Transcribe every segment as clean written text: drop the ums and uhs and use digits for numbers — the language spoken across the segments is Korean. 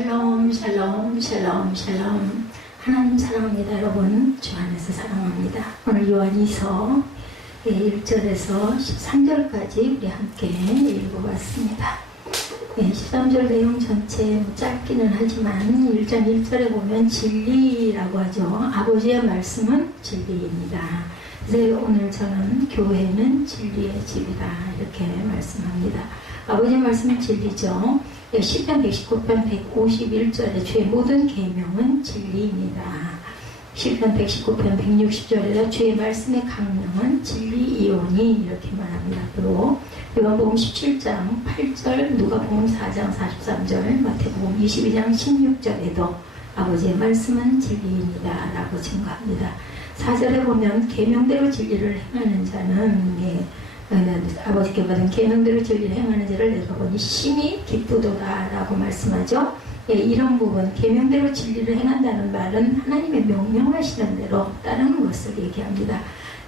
샬롬 샬롬 샬롬 샬롬. 하나님 사랑합니다. 여러분 주 안에서 사랑합니다. 오늘 요한이서 1절에서 13절까지 우리 함께 읽어봤습니다. 13절 내용 전체 짧기는 하지만 1장 1절에 보면 진리라고 하죠. 아버지의 말씀은 진리입니다. 그래서 오늘 저는 교회는 진리의 집이다 이렇게 말씀합니다. 아버지의 말씀은 진리죠. 시편 119편 151절에 주의 모든 계명은 진리입니다. 시편 119편 160절에서 주의 말씀의 강령은 진리이오니 이렇게 말합니다. 그리고 요한복음 17장 8절, 누가복음 4장 43절, 마태복음 22장 16절에도 아버지의 말씀은 진리입니다 라고 증거합니다. 4절에 보면 계명대로 진리를 행하는 자는 아버지께 받은 계명대로 진리를 행하는 자를 내가 보니 심히 기쁘도다 라고 말씀하죠. 이런 부분 계명대로 진리를 행한다는 말은 하나님의 명령하시는 대로 따르는 것을 얘기합니다.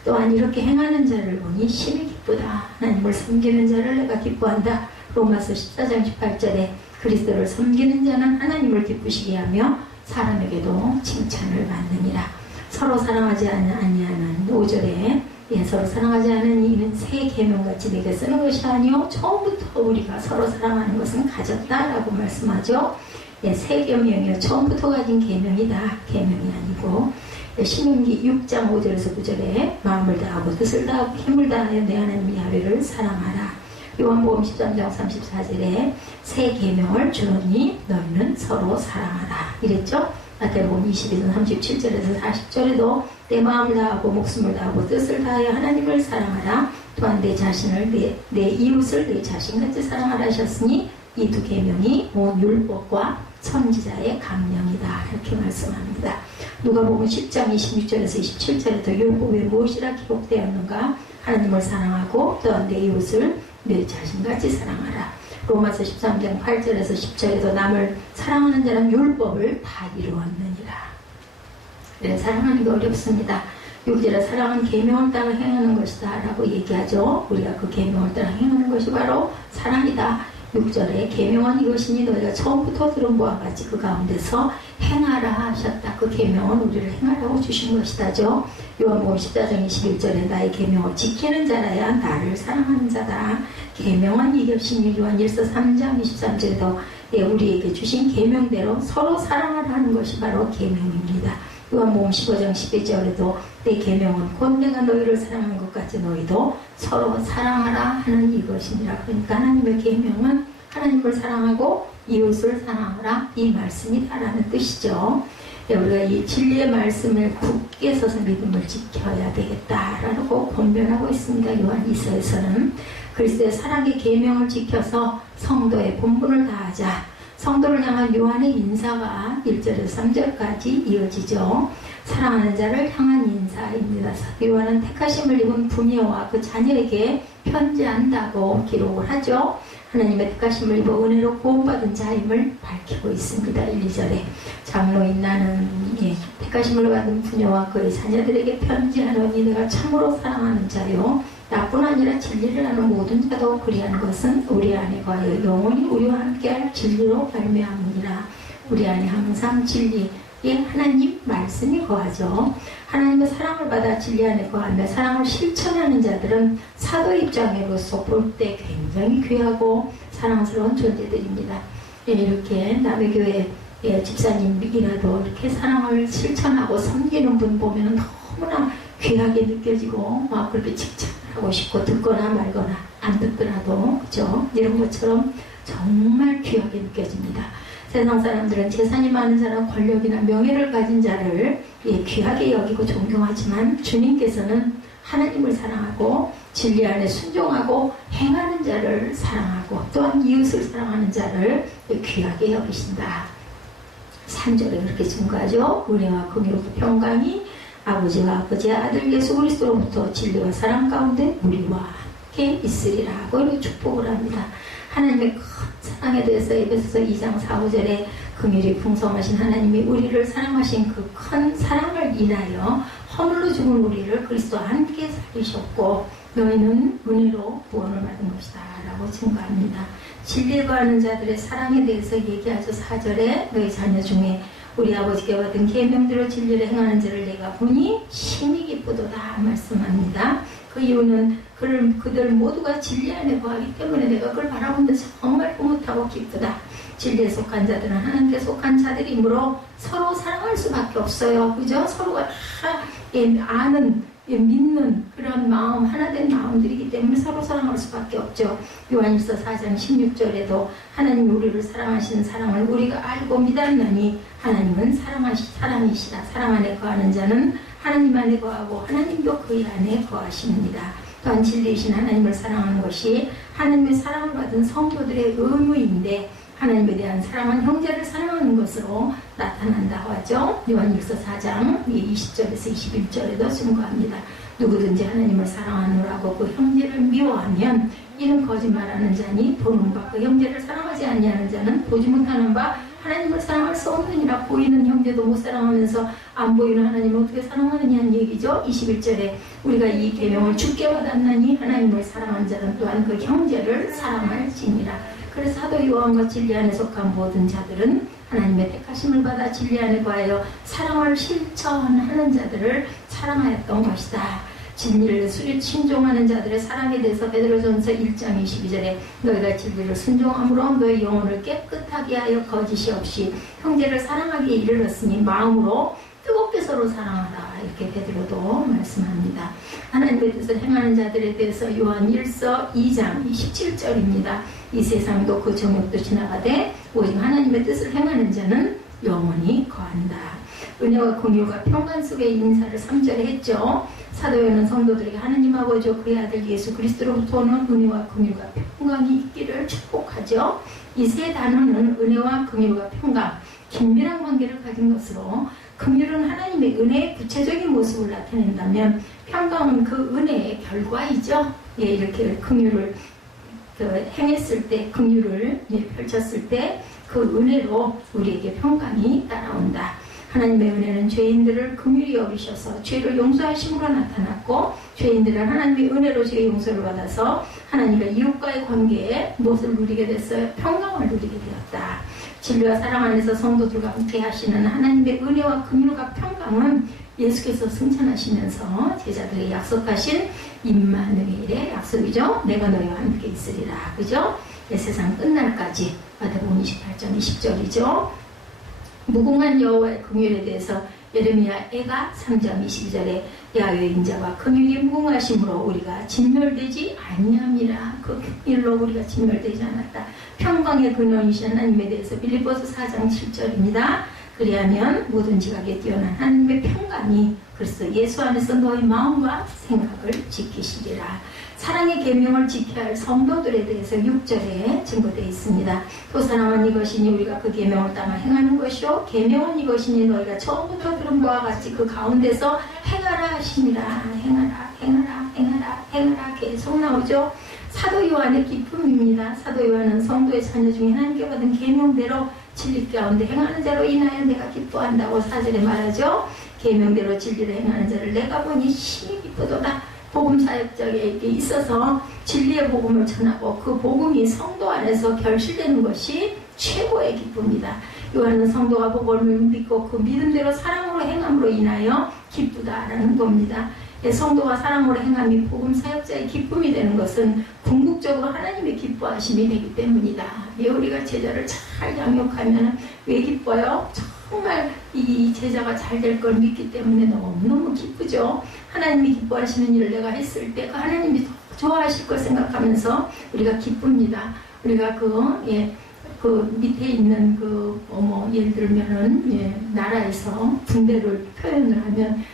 또한 이렇게 행하는 자를 보니 심히 기쁘다. 하나님을 섬기는 자를 내가 기뻐한다. 로마서 14장 18절에 그리스도를 섬기는 자는 하나님을 기쁘시게 하며 사람에게도 칭찬을 받느니라. 서로 사랑하지 아니하는 5절에 서로 사랑하지 않은 이는 새 계명같이 내게 쓰는 것이 아니요 처음부터 우리가 서로 사랑하는 것은 가졌다라고 말씀하죠. 새 계명이요 처음부터 가진 계명이다. 계명이 아니고 신명기 6장 5절에서 9절에 마음을 다하고 뜻을 다하고 힘을 다하여 내 하나님 야훼를 사랑하라. 요한복음 13장 34절에 새 계명을 주노니 너희는 서로 사랑하라 이랬죠. 마태복음 22장 37절에서 40절에도 내 마음을 다하고 목숨을 다하고 뜻을 다하여 하나님을 사랑하라. 또한 내 자신을 내 이웃을 내 자신같이 사랑하라 하셨으니 이 두 계명이 온 율법과 선지자의 강령이다 이렇게 말씀합니다. 누가복음 10장 26절에서 27절에도 율법에 무엇이라 기록되었는가? 하나님을 사랑하고 또한 내 이웃을 내 자신같이 사랑하라. 로마서 13장 8절에서 10절에도 남을 사랑하는 자는 율법을 다 이루었느니라. 네, 사랑하는 게 어렵습니다. 6절에 사랑은 계명을 따라 행하는 것이다 라고 얘기하죠. 우리가 그 계명을 따라 행하는 것이 바로 사랑이다. 6절에 계명은 이것이니 너희가 처음부터 들은 바와 같이 그 가운데서 행하라 하셨다. 그 계명은 우리를 행하라고 주신 것이다죠. 요한복음 14장 21절에 나의 계명을 지키는 자라야 나를 사랑하는 자다. 계명은 이것이니 요한일서 3장 23절에도 우리에게 주신 계명대로 서로 사랑하라 하는 것이 바로 계명입니다. 요한복음 15장 12절에도 내 계명은 곧 내가 너희를 사랑한 것 같이 너희도 서로 사랑하라 하는 이것이니라. 그러니까 하나님의 계명은 하나님을 사랑하고 이웃을 사랑하라 이 말씀이다라는 뜻이죠. 우리가 이 진리의 말씀을 굳게 서서 믿음을 지켜야 되겠다라고 권면하고 있습니다. 요한이서에서는 그리스도의 사랑의 계명을 지켜서 성도의 본분을 다하자. 성도를 향한 요한의 인사가 1절에서 3절까지 이어지죠. 사랑하는 자를 향한 인사입니다. 요한은 택하심을 입은 부녀와 그 자녀에게 편지한다고 기록을 하죠. 하나님의 택하심을 입어 은혜로 구원받은 자임을 밝히고 있습니다. 1, 2절에 장로인 나는 택하심을 받은 부녀와 그의 자녀들에게 편지하노니 내가 참으로 사랑하는 자요 나뿐 아니라 진리를 아는 모든 자도 그리하는 것은 우리 안에 거하여 영원히 우리와 함께할 진리로 발매함이니라. 우리 안에 항상 진리의 하나님 말씀이 거하죠. 하나님의 사랑을 받아 진리 안에 거하며 사랑을 실천하는 자들은 사도 입장으로서 볼 때 굉장히 귀하고 사랑스러운 존재들입니다. 이렇게 남의 교회 집사님이라도 이렇게 사랑을 실천하고 섬기는 분 보면 너무나 귀하게 느껴지고 막 그렇게 칭찬하고 싶고 듣거나 말거나 안 듣더라도 그죠? 이런 것처럼 정말 귀하게 느껴집니다. 세상 사람들은 재산이 많은 사람, 권력이나 명예를 가진 자를 귀하게 여기고 존경하지만 주님께서는 하나님을 사랑하고 진리 안에 순종하고 행하는 자를 사랑하고 또한 이웃을 사랑하는 자를 귀하게 여기신다. 3절에 그렇게 증거하죠. 은혜와 긍휼과 평강이 아버지와 아버지의 아들 예수 그리스도로부터 진리와 사랑 가운데 우리와 함께 있으리라고 이렇게 축복을 합니다. 하나님의 큰 사랑에 대해서 에베소서 2장 4, 5절에 긍휼이 풍성하신 하나님이 우리를 사랑하신 그 큰 사랑을 인하여 허물로 죽은 우리를 그리스도와 함께 살리셨고 너희는 은혜로 구원을 받은 것이다 라고 증거합니다. 진리에 거하는 자들의 사랑에 대해서 얘기하죠. 4절에 너희 자녀 중에 우리 아버지께 받은 계명대로 진리를 행하는 자를 내가 보니 심히 기쁘도다 말씀합니다. 그 이유는 그들 모두가 진리 안에 거하기 때문에 내가 그걸 바라보면서 정말 흐뭇하고 기쁘다. 진리에 속한 자들은 하나님께 속한 자들이므로 서로 사랑할 수밖에 없어요. 그죠? 서로가 다 아는, 믿는 그런 마음, 하나된 마음들이기 때문에 서로 사랑할 수밖에 없죠. 요한일서 4장 16절에도 하나님이 우리를 사랑하시는 사랑을 우리가 알고 믿었나니 하나님은 사랑이시라. 사랑 안에 거하는 자는 하나님 안에 거하고 하나님도 그의 안에 거하십니다. 또한 진리이신 하나님을 사랑하는 것이 하나님의 사랑을 받은 성도들의 의무인데 하나님에 대한 사랑은 형제를 사랑하는 것으로 나타난다고 하죠. 요한일서 4장 20절에서 21절에도 증거합니다. 누구든지 하나님을 사랑하느라고 그 형제를 미워하면 이는 거짓말하는 자니 보는 바 그 형제를 사랑하지 아니하는 자는 보지 못하는 바 하나님을 사랑할 수 없느니라. 보이는 형제도 못 사랑하면서 안 보이는 하나님을 어떻게 사랑하느냐는 얘기죠. 21절에 우리가 이 계명을 주께 받았나니 하나님을 사랑한 자는 또한 그 형제를 사랑할지니라. 그래서 사도 요한과 진리 안에 속한 모든 자들은 하나님의 택하심을 받아 진리 안에 거하여 사랑을 실천하는 자들을 사랑하였던 것이다. 진리를 순종하는 자들의 사랑에 대해서 베드로전서 1장 22절에 너희가 진리를 순종함으로 너희 영혼을 깨끗하게 하여 거짓이 없이 형제를 하게 이르렀으니 마음으로 뜨겁게 서로 사랑하라. 이렇게 베드로도 말씀합니다. 하나님의 뜻을 행하는 자들에 대해서 요한 1서 2장 27절입니다. 이 세상도 그 정욕도 지나가되 오직 하나님의 뜻을 행하는 자는 영원히 거한다. 은혜와 공유가 평강 속의 인사를 3절에 했죠. 사도요한은 성도들에게 하나님 아버지와 그의 아들 예수 그리스도로부터 오는 은혜와 긍휼과 평강이 있기를 축복하죠. 이 세 단어는 은혜와 긍휼과 평강, 긴밀한 관계를 가진 것으로 긍휼은 하나님의 은혜의 구체적인 모습을 나타낸다면 평강은 그 은혜의 결과이죠. 예, 이렇게 긍휼을 행했을 때, 긍휼을 펼쳤을 때 그 은혜로 우리에게 평강이 따라온다. 하나님의 은혜는 죄인들을 긍휼히 여기셔서 죄를 용서하심으로 나타났고 죄인들은 하나님의 은혜로 죄의 용서를 받아서 하나님과 이웃과의 관계에 무엇을 누리게 됐어요? 평강을 누리게 되었다. 진리와 사랑 안에서 성도들과 함께 하시는 하나님의 은혜와 긍휼과 평강은 예수께서 승천하시면서 제자들에게 약속하신 임마누엘의 약속이죠. 내가 너희와 함께 있으리라. 그죠? 세상 끝날까지 마태복음 28장 20절이죠. 무궁한 여호와의 긍휼에 대해서 예레미야 애가 3장 22절에 야훼의 인자와 긍휼이 무궁하심으로 우리가 진멸되지 아니함이라. 그 긍휼로 우리가 진멸되지 않았다. 평강의 근원이신 하나님에 대해서 빌립보서 4장 7절입니다. 그리하면 모든 지각에 뛰어난 하나님의 평강이 그리스도 예수 안에서 너희 마음과 생각을 지키시리라. 사랑의 계명을 지켜야 할 성도들에 대해서 6절에 증거되어 있습니다. 또 사랑은 이것이니 우리가 그 계명을 따라 행하는 것이요 계명은 이것이니 너희가 처음부터 들은 바와 같이 그 가운데서 행하라 하시니라. 행하라 계속 나오죠. 사도 요한의 기쁨입니다. 사도 요한은 성도의 자녀 중에 하나님께 받은 계명대로 진리 가운데 행하는 자로 인하여 내가 기뻐한다고 4절에 말하죠. 계명대로 진리를 행하는 자를 내가 보니 심히 기쁘도다. 복음 사역자에게 있어서 진리의 복음을 전하고 그 복음이 성도 안에서 결실되는 것이 최고의 기쁨이다. 요한은 성도가 복음을 믿고 그 믿음대로 사랑으로 행함으로 인하여 기쁘다라는 겁니다. 성도가 사랑으로 행함이 복음 사역자의 기쁨이 되는 것은 궁극적으로 하나님의 기뻐하심이 되기 때문이다. 우리가 제자를 잘 양육하면 왜 기뻐요? 정말 이 제자가 잘 될 걸 믿기 때문에 너무너무 기쁘죠. 하나님이 기뻐하시는 일을 내가 했을 때 그 하나님이 더 좋아하실 걸 생각하면서 우리가 기쁩니다. 우리가 그 밑에 있는 예를 들면은 나라에서 군대를 표현을 하면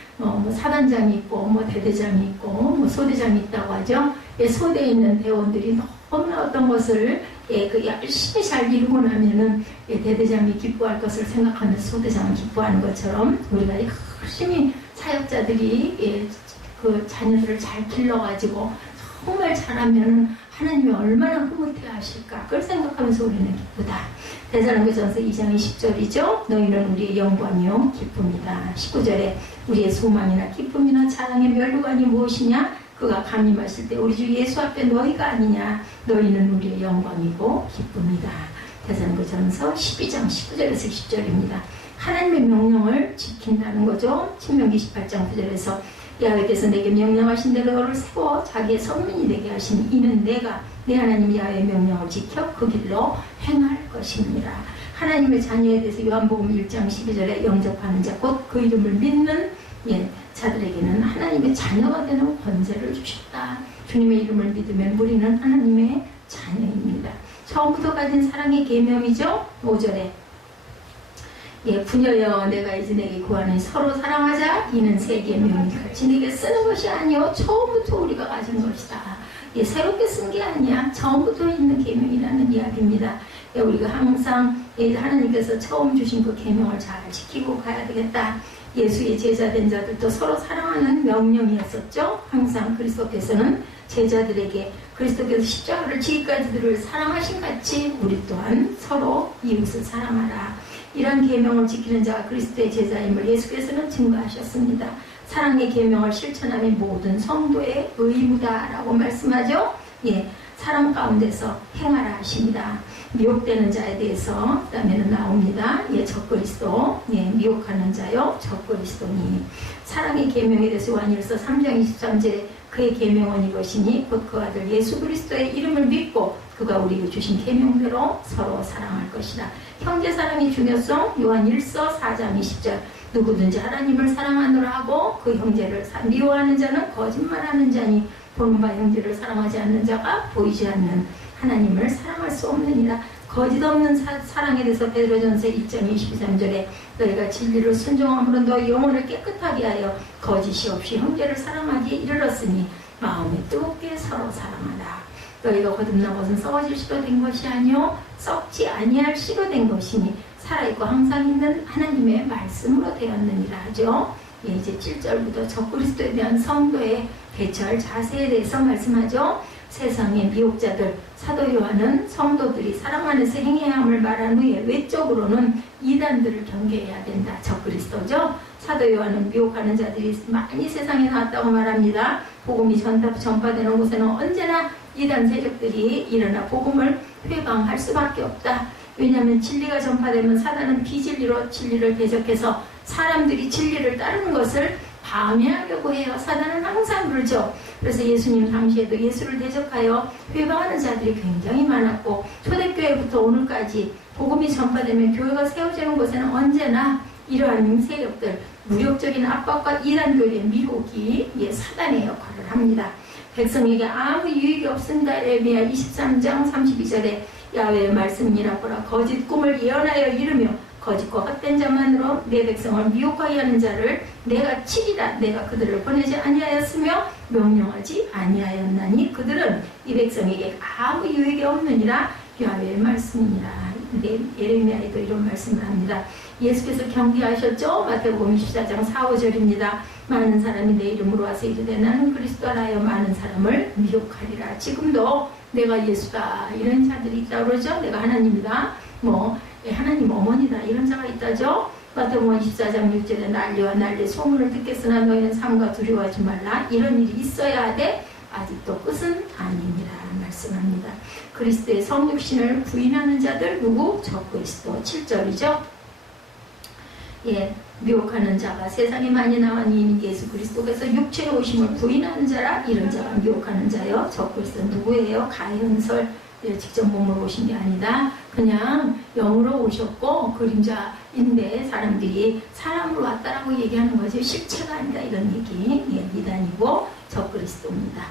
사단장이 있고 대대장이 있고 소대장이 있다고 하죠. 소대에 있는 대원들이 너무나 어떤 것을 열심히 잘 이루고 나면은 대대장이 기뻐할 것을 생각하면서 소대장은 기뻐하는 것처럼 우리가 열심히 사역자들이 그 자녀들을 잘 길러가지고 정말 잘하면은 하나님이 얼마나 흐뭇해 하실까 그걸 생각하면서 우리는 기쁘다. 데살로니가전서 2장 20절이죠. 너희는 우리의 영광이요 기쁨이다. 19절에 우리의 소망이나 기쁨이나 자랑의 멸류관이 무엇이냐? 그가 강림하실 때 우리 주 예수 앞에 너희가 아니냐, 너희는 우리의 영광이고 기쁨이다. 데살로니가전서 12장 19절에서 20절입니다. 하나님의 명령을 지킨다는 거죠. 신명기 18장 9절에서 야훼께서 내게 명령하신 대로 너를 세워 자기의 선민이 되게 하시니 이는 내가 내 하나님 야훼의 명령을 지켜 그 길로 행할 것입니다. 하나님의 자녀에 대해서 요한복음 1장 12절에 영접하는 자 곧 그 이름을 믿는 자들에게는 하나님의 자녀가 되는 권세를 주셨다. 주님의 이름을 믿으면 우리는 하나님의 자녀입니다. 처음부터 가진 사랑의 계명이죠. 5절에 부녀여 내가 이제 내게 구하니 서로 사랑하자. 이는 새 계명이 같이 내게 쓰는 것이 아니요 처음부터 우리가 가진 것이다. 새롭게 쓴 게 아니야. 처음부터 있는 계명이라는 이야기입니다. 우리가 항상 하나님께서 처음 주신 그 계명을 잘 지키고 가야 되겠다. 예수의 제자된 자들도 서로 사랑하는 명령이었었죠. 항상 그리스도께서는 제자들에게 그리스도께서 십자가를 지기까지들을 사랑하신 같이 우리 또한 서로 이웃을 사랑하라. 이런 계명을 지키는 자가 그리스도의 제자임을 예수께서는 증거하셨습니다. 사랑의 계명을 실천함이 모든 성도의 의무다라고 말씀하죠. 사람 가운데서 행하라 하십니다. 미혹되는 자에 대해서 그 다음에는 나옵니다. 적그리스도, 미혹하는 자요 적그리스도니. 사랑의 계명에 대해서 요한일서 3장 23절에 그의 계명은 이것이니 곧 그 아들 예수 그리스도의 이름을 믿고 그가 우리에게 주신 계명대로 서로 사랑할 것이다. 형제 사랑의 중요성 요한일서 4장 20절 누구든지 하나님을 사랑하노라 하고 그 형제를 미워하는 자는 거짓말하는 자니 보는 바 형제를 사랑하지 않는 자가 보이지 않는 하나님을 사랑할 수 없느니라. 거짓 없는 사랑에 대해서 베드로전서 2장 23절에 너희가 진리를 순종함으로 너희 영혼을 깨끗하게 하여 거짓이 없이 형제를 사랑하기에 이르렀으니 마음에 뜨겁게 서로 사랑하라. 너희가 거듭난 것은 썩어질 씨로 된 것이 아니요 썩지 아니할 씨로 된 것이니 살아있고 항상 있는 하나님의 말씀으로 되었느니라 하죠. 이제 7절부터 적그리스도에 대한 성도의 대처할 자세에 대해서 말씀하죠. 세상의 미혹자들 사도 요한은 성도들이 사랑 안에서 행해야 함을 말한 후에 외적으로는 이단들을 경계해야 된다. 적그리스도죠. 사도 요한은 미혹하는 자들이 많이 세상에 나왔다고 말합니다. 복음이 전파되는 곳에는 언제나 이단 세력들이 일어나 복음을 회방할 수밖에 없다. 왜냐하면 진리가 전파되면 사단은 비진리로 진리를 대적해서 사람들이 진리를 따르는 것을 방해하려고 해요. 사단은 항상 그러죠. 그래서 예수님 당시에도 예수를 대적하여 회방하는 자들이 굉장히 많았고 초대교회부터 오늘까지 복음이 전파되면 교회가 세워지는 곳에는 언제나 이러한 세력들 무력적인 압박과 이단교회의 미혹이 사단의 역할을 합니다. 백성에게 아무 유익이 없습니다. 에레미야 23장 32절에 야훼의 말씀이라고라 거짓 꿈을 예언하여 이르며 거짓과 헛된 자만으로 내 백성을 미혹하게 하는 자를 내가 치리라. 내가 그들을 보내지 아니하였으며 명령하지 아니하였나니 그들은 이 백성에게 아무 유익이 없느니라. 야훼의 말씀이니라. 예레미야에도 이런 말씀을 합니다. 예수께서 경계하셨죠. 마태복음 24장 4, 5절입니다. 많은 사람이 내 이름으로 와서 이르되 나는 그리스도라 하여 많은 사람을 미혹하리라. 지금도 내가 예수다 이런 자들이 있다고 그러죠. 내가 하나님이다. 하나님 어머니다 이런 자가 있다죠. 마태복음 24장 6절에 난리와 난리 소문을 듣겠으나 너희는 삼가 두려워하지 말라. 이런 일이 있어야 하되 아직도 끝은 아니니라 말씀합니다. 그리스도의 성육신을 부인하는 자들 누구? 적그리스도. 7절이죠. 미혹하는 자가 세상에 많이 나와니 예수 그리스도께서 육체로 오심을 부인하는 자라. 이런 자가 미혹하는 자요 적그리스도 누구예요? 가현설 직접 몸으로 오신 게 아니다. 그냥 영으로 오셨고 그림자인데 사람들이 사람으로 왔다라고 얘기하는 거죠. 실체가 아니다 이런 얘기. 이단이고 적그리스도입니다.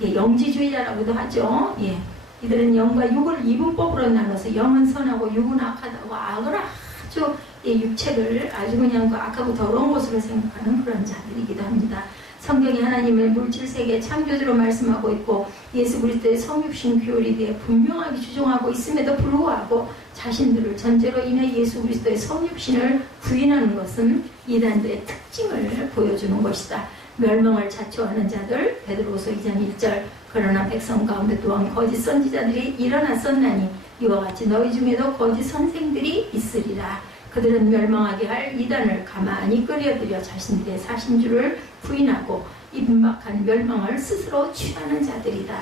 영지주의자라고도 하죠. 이들은 영과 육을 이분법으로 나눠서 영은 선하고 육은 악하다고 악을 아주 육체를 아주 그냥 악하고 더러운 것으로 생각하는 그런 자들이기도 합니다. 성경이 하나님의 물질세계 창조주로 말씀하고 있고 예수 그리스도의 성육신 교리에 대해 분명하게 주장하고 있음에도 불구하고 자신들을 전제로 인해 예수 그리스도의 성육신을 부인하는 것은 이단들의 특징을 보여주는 것이다. 멸망을 자초하는 자들 베드로후서 2장 1절 그러나 백성 가운데 또한 거짓 선지자들이 일어났었나니 이와 같이 너희 중에도 거짓 선생들이 있으리라. 그들은 멸망하게 할 이단을 가만히 끌어들여 자신들의 사신주를 부인하고 임박한 멸망을 스스로 취하는 자들이다.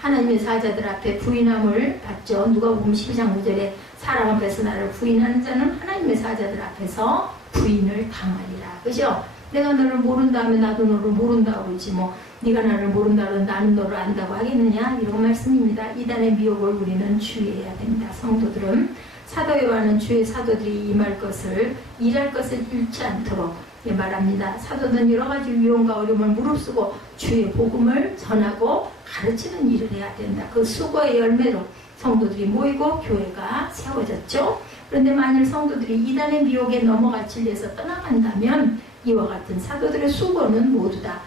하나님의 사자들 앞에 부인함을 받죠. 누가복음 12장 9절에 사람 앞에서 나를 부인하는 자는 하나님의 사자들 앞에서 부인을 당하리라. 그죠? 내가 너를 모른다 하면 나도 너를 모른다고 그러지 뭐 네가 나를 모른다 그러면 나는 너를 안다고 하겠느냐? 이런 말씀입니다. 이단의 미혹을 우리는 주의해야 됩니다. 성도들은 사도 요한은 주의 사도들이 임할 것을 일할 것을 잃지 않도록 말합니다. 사도는 여러 가지 위험과 어려움을 무릅쓰고 주의 복음을 전하고 가르치는 일을 해야 된다. 그 수고의 열매로 성도들이 모이고 교회가 세워졌죠. 그런데 만일 성도들이 이단의 미혹에 넘어가 진리에서 떠나간다면 이와 같은 사도들의 수고는 모두 다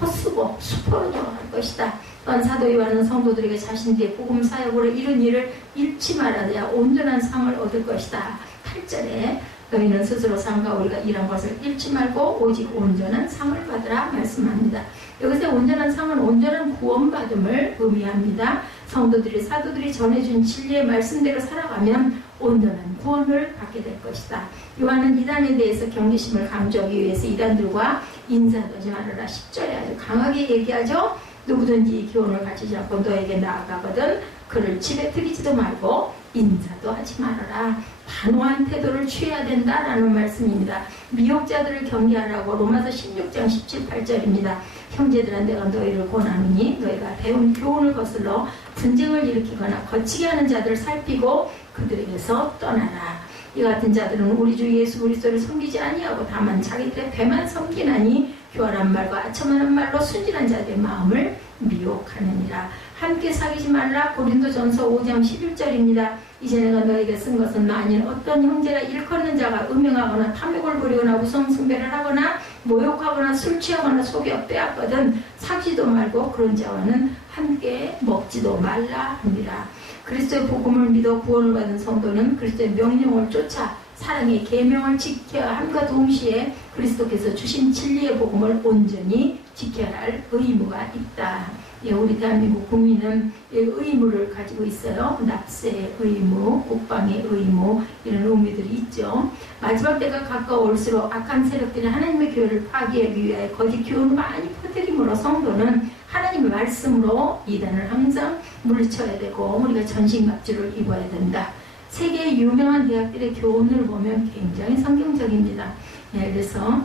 헛수고 수포로 돌아갈 것이다. 또한 사도 요한은 성도들에게 자신들의 복음 사역으로 이룬 일을 잃지 말아야 온전한 상을 얻을 것이다. 8절에 너희는 스스로 상과 우리가 일한 것을 잃지 말고 오직 온전한 상을 받으라 말씀합니다. 여기서 온전한 상은 온전한 구원받음을 의미합니다. 성도들이 사도들이 전해준 진리의 말씀대로 살아가면 온전한 구원을 받게 될 것이다. 요한은 이단에 대해서 경계심을 강조하기 위해서 이단들과 인사도 하지 말아라 10절에 아주 강하게 얘기하죠. 누구든지 기원을 갖추지 않고 너에게 나아가거든 그를 집에 들이지도 말고 인사도 하지 말아라. 단호한 태도를 취해야 된다라는 말씀입니다. 미혹자들을 경계하라고 로마서 16장 17, 8절입니다. 형제들아 내가 너희를 권하노니 너희가 배운 교훈을 거슬러 분쟁을 일으키거나 거치게 하는 자들을 살피고 그들에게서 떠나라. 이 같은 자들은 우리 주 예수 그리스도를 섬기지 아니하고 다만 자기들의 배만 섬기나니 교활한 말과 아첨하는 말로 순진한 자들의 마음을 미혹하느니라. 함께 사귀지 말라. 고린도전서 5장 11절입니다. 이제 내가 너에게 쓴 것은 만일 어떤 형제가 일컫는 자가 음행하거나 탐욕을 부리거나 우상숭배를 하거나 모욕하거나 술 취하거나 속여 빼앗거든 사귀지도 말고 그런 자와는 함께 먹지도 말라 합니다. 그리스도의 복음을 믿어 구원을 받은 성도는 그리스도의 명령을 쫓아 사랑의 계명을 지켜야 함과 동시에 그리스도께서 주신 진리의 복음을 온전히 지켜야 할 의무가 있다. 우리 대한민국 국민은 의무를 가지고 있어요. 납세의 의무, 국방의 의무 이런 의무들이 있죠. 마지막 때가 가까울수록 악한 세력들이 하나님의 교회를 파괴하기 위해 거짓 교훈을 많이 퍼뜨림으로 성도는 하나님의 말씀으로 이단을 항상 물리쳐야 되고 우리가 전신갑주를 입어야 된다. 세계의 유명한 대학들의 교훈을 보면 굉장히 성경적입니다. 그래서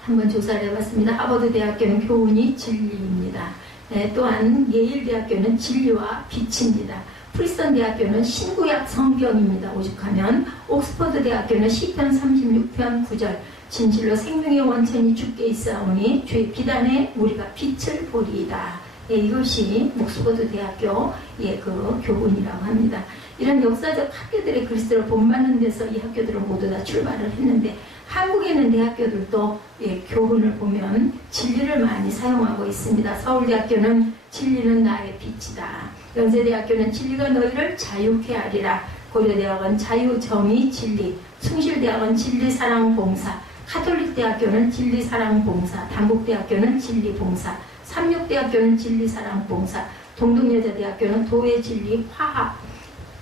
한번 조사를 해봤습니다. 하버드 대학교는 교훈이 진리입니다. 또한 예일 대학교는 진리와 빛입니다. 프리스턴 대학교는 신구약 성경입니다. 오죽하면 옥스퍼드 대학교는 시편 36편 9절 진실로 생명의 원천이 주께 있사오니 주의 비단에 우리가 빛을 보리이다. 이것이 옥스퍼드 대학교의 그 교훈이라고 합니다. 이런 역사적 학교들의 그리스도를 본받는 데서 이 학교들은 모두 다 출발을 했는데 한국에 있는 대학교들도 교훈을 보면 진리를 많이 사용하고 있습니다. 서울대학교는 진리는 나의 빛이다. 연세대학교는 진리가 너희를 자유케 하리라. 고려대학은 자유, 정의, 진리. 숭실대학은 진리, 사랑, 봉사. 가톨릭대학교는 진리, 사랑, 봉사. 단국대학교는 진리, 봉사. 삼육대학교는 진리, 사랑, 봉사. 동덕여자대학교는 도의 진리, 화합.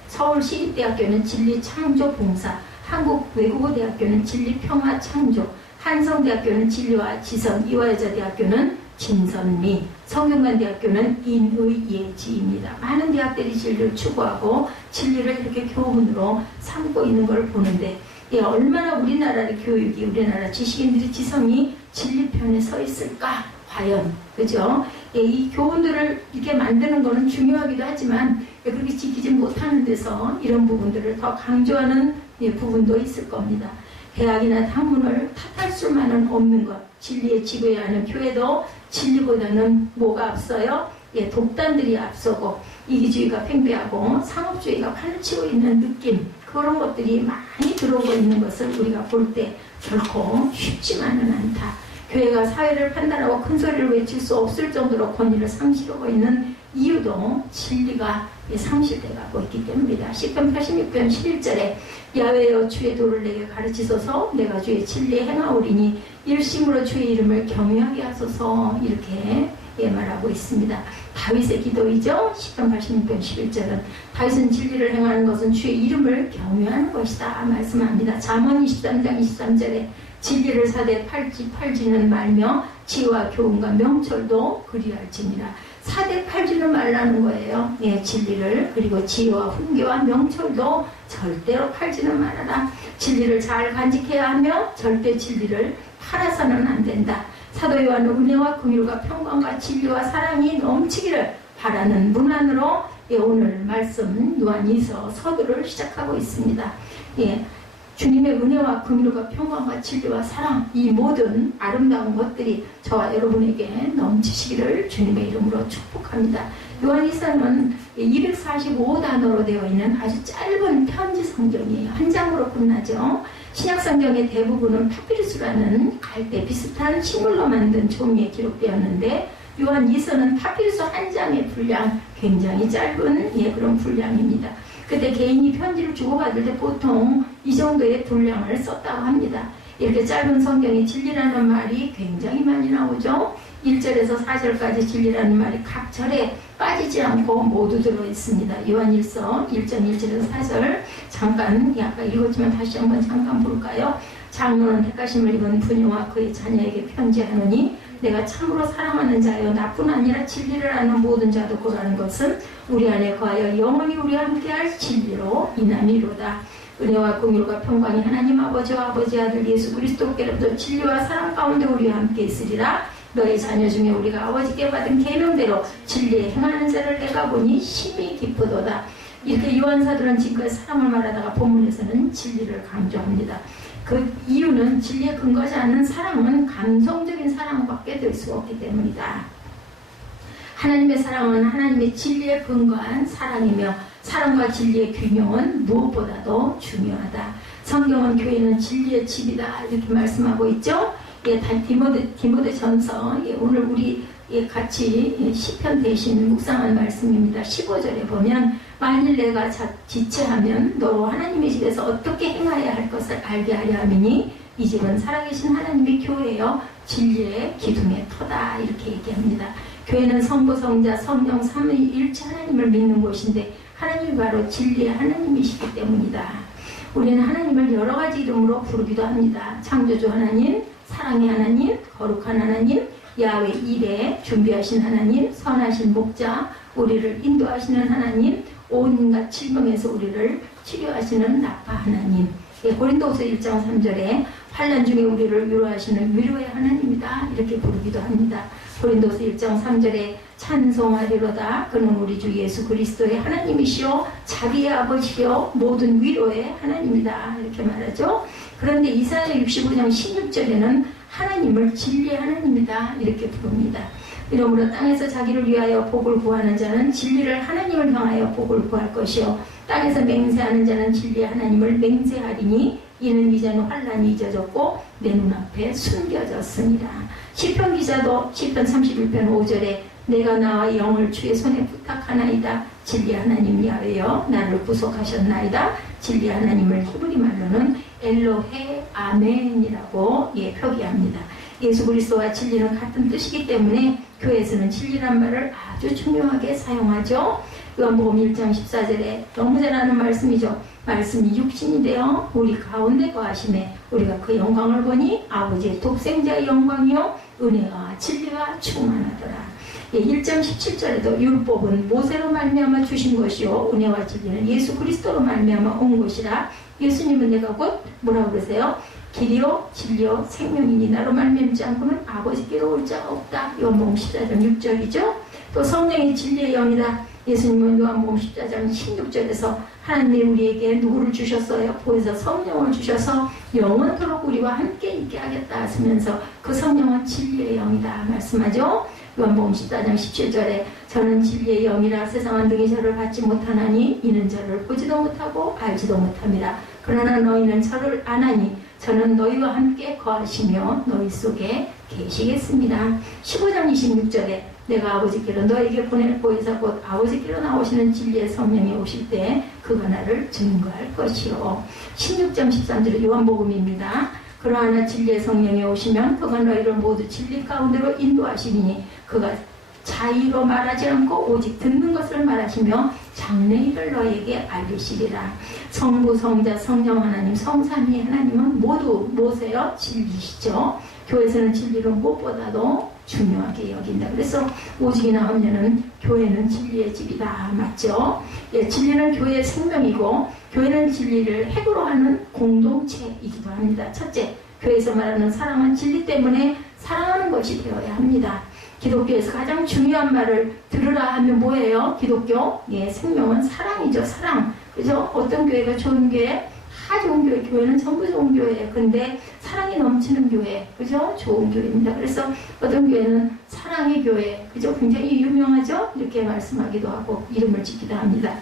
서울시립대학교는 진리, 창조, 봉사. 한국외국어대학교는 진리, 평화, 창조. 한성대학교는 진리와 지성. 이화여자대학교는 진선미. 성균관대학교는 인의, 예지입니다. 많은 대학들이 진리를 추구하고 진리를 이렇게 교훈으로 삼고 있는 걸 보는데 얼마나 우리나라의 교육이 우리나라 지식인들의 지성이 진리편에 서 있을까? 과연 그죠? 이 교훈들을 이렇게 만드는 거는 중요하기도 하지만 그렇게 지키지 못하는 데서 이런 부분들을 더 강조하는 부분도 있을 겁니다. 대학이나 학문을 탓할 수만은 없는 것. 진리에 지배해야 하는 교회도 진리보다는 뭐가 앞서요? 독단들이 앞서고 이기주의가 팽배하고 상업주의가 판을 치고 있는 느낌, 그런 것들이 많이 들어오고 있는 것을 우리가 볼 때 결코 쉽지만은 않다. 교회가 사회를 판단하고 큰 소리를 외칠 수 없을 정도로 권위를 상실하고 있는 이유도 진리가 상실돼가고 있기 때문입니다. 시편 86편 11절에 야훼여 주의 도를 내게 가르치소서 내가 주의 진리에 행하오리니 일심으로 주의 이름을 경외하게 하소서 이렇게 말하고 있습니다. 다윗의 기도이죠. 시편 86편 11절은 다윗은 진리를 행하는 것은 주의 이름을 경외하는 것이다 말씀합니다. 잠언 23장 23절에 진리를 사대 팔지는 말며 지혜와 교훈과 명철도 그리할지니라. 사대 팔지는 말라는 거예요. 예, 진리를. 그리고 지혜와 훈계와 명철도 절대로 팔지는 말아라. 진리를 잘 간직해야 하며 절대 진리를 팔아서는 안 된다. 사도 요한은 은혜와 긍휼과 평강과 진리와 사랑이 넘치기를 바라는 문안으로 예, 오늘 말씀 요한이서 서두를 시작하고 있습니다. 예, 주님의 은혜와 긍휼과 평강과 진리와 사랑, 이 모든 아름다운 것들이 저와 여러분에게 넘치시기를 주님의 이름으로 축복합니다. 요한이서는 245단어로 되어 있는 아주 짧은 편지 성경이에요. 한 장으로 끝나죠. 신약 성경의 대부분은 파피루스라는 갈대 비슷한 식물로 만든 종이에 기록되었는데 요한이서는 파피루스 한 장의 분량, 굉장히 짧은 그런 분량입니다. 그때 개인이 편지를 주고받을 때 보통 이 정도의 분량을 썼다고 합니다. 이렇게 짧은 성경에 진리라는 말이 굉장히 많이 나오죠. 1절에서 4절까지 진리라는 말이 각 절에 빠지지 않고 모두 들어있습니다. 요한일서 1장 1절에서 4절 잠깐 아까 읽었지만 다시 한번 잠깐 볼까요? 장로는 택하심을 입은 부녀와 그의 자녀에게 편지하노니 내가 참으로 사랑하는 자여 나뿐 아니라 진리를 아는 모든 자도 고라는 것은 우리 안에 거하여 영원히 우리와 함께할 진리로 인함이로다. 은혜와 긍휼과 평강이 하나님 아버지와 아버지 아들 예수 그리스도께로부터 진리와 사랑 가운데 우리와 함께 있으리라. 너희 자녀 중에 우리가 아버지께 받은 계명대로 진리에 행하는 자를 내가 보니 심히 기쁘도다. 이렇게 요한사도는 지금까지 사랑을 말하다가 본문에서는 진리를 강조합니다. 그 이유는 진리에 근거하지 않는 사랑은 감성적인 사랑밖에 될 수가 없기 때문이다. 하나님의 사랑은 하나님의 진리에 근거한 사랑이며 사랑과 진리의 균형은 무엇보다도 중요하다. 성경은 교회는 진리의 집이다 이렇게 말씀하고 있죠. 예, 디모데전서 오늘 우리 같이 시편 대신 묵상한 말씀입니다. 15절에 보면 만일 내가 지체하면 너로 하나님의 집에서 어떻게 행하여야 할 것을 알게 하려 함이니 이 집은 살아계신 하나님의 교회여 진리의 기둥의 터다 이렇게 얘기합니다. 교회는 성부, 성자, 성령, 삼위일체 하나님을 믿는 곳인데 하나님이 바로 진리의 하나님이시기 때문이다. 우리는 하나님을 여러 가지 이름으로 부르기도 합니다. 창조주 하나님, 사랑의 하나님, 거룩한 하나님, 야훼 이레, 준비하신 하나님, 선하신 목자, 우리를 인도하시는 하나님, 온갖 질병에서 우리를 치료하시는 나파 하나님. 고린도후서 1장 3절에 환난 중에 우리를 위로하시는 위로의 하나님이다 이렇게 부르기도 합니다. 고린도후서 1장 3절에 찬송하리로다. 그는 우리 주 예수 그리스도의 하나님이시오 자비의 아버지요 모든 위로의 하나님이다 이렇게 말하죠. 그런데 이사야 65장 16절에는 하나님을 진리의 하나님이다 이렇게 부릅니다. 이러므로 땅에서 자기를 위하여 복을 구하는 자는 진리를 하나님을 향하여 복을 구할 것이요 땅에서 맹세하는 자는 진리의 하나님을 맹세하리니 이는 이제는 환난이 잊어졌고 내 눈앞에 숨겨졌습니다. 시편 기자도 시편 31편 5절에 내가 나와 영을 주의 손에 부탁하나이다. 진리 하나님 야훼여 나를 구속하셨나이다. 진리 하나님을 히브리 말로는 엘로헤 아멘이라고 표기합니다. 예수 그리스도와 진리는 같은 뜻이기 때문에 교회에서는 진리란 말을 아주 중요하게 사용하죠. 요한복음 1장 14절에 너무 잘 아는 말씀이죠. 말씀이 육신이 되어 우리 가운데 거하시매 우리가 그 영광을 보니 아버지의 독생자의 영광이요 은혜와 진리가 충만하더라. 1장 17절에도 율법은 모세로 말미암아 주신 것이요 은혜와 진리는 예수 그리스도로 말미암아 온 것이라. 예수님은 내가 곧 뭐라고 그러세요? 길이요 진리요 생명이니 나로 말미암지 않고는 아버지께로 올 자가 없다. 요한복음 14장 6절이죠. 또 성령이 진리의 영이다. 예수님은 요한복음 14장 16절에서 하나님이 우리에게 누구를 주셨어요? 보혜사 성령을 주셔서 영원토록 우리와 함께 있게 하겠다 하시면서 그 성령은 진리의 영이다 말씀하죠. 요한복음 14장 17절에 저는 진리의 영이라 세상은 등이 저를 받지 못하나니 이는 저를 보지도 못하고 알지도 못함이라. 그러나 너희는 저를 아나니 저는 너희와 함께 거하시며 너희 속에 계시겠습니다. 15장 26절에 내가 아버지께로 너에게 보낼 보혜사 곧 아버지께로 나오시는 진리의 성령이 오실 때 그가 나를 증거할 것이요. 16장 13절에 요한복음입니다. 그러나 진리의 성령이 오시면 그가 너희를 모두 진리 가운데로 인도하시니 그가 자의로 말하지 않고 오직 듣는 것을 말하시며 장래일을 너에게 알리시리라. 성부, 성자, 성령 하나님, 성삼위 하나님은 모두 뭐세요? 진리시죠. 교회에서는 진리를 무엇보다도 중요하게 여긴다. 그래서 오직이나 하면은 교회는 진리의 집이다. 맞죠? 예, 진리는 교회의 생명이고 교회는 진리를 핵으로 하는 공동체이기도 합니다. 첫째, 교회에서 말하는 사랑은 진리 때문에 사랑하는 것이 되어야 합니다. 기독교에서 가장 중요한 말을 들으라 하면 뭐예요? 기독교? 예, 생명은 사랑이죠. 사랑. 그죠? 어떤 교회가 좋은 교회? 다 좋은 교회. 교회는 전부 좋은 교회예요. 근데 사랑이 넘치는 교회. 그죠? 좋은 교회입니다. 그래서 어떤 교회는 사랑의 교회. 그죠? 굉장히 유명하죠? 이렇게 말씀하기도 하고 이름을 짓기도 합니다.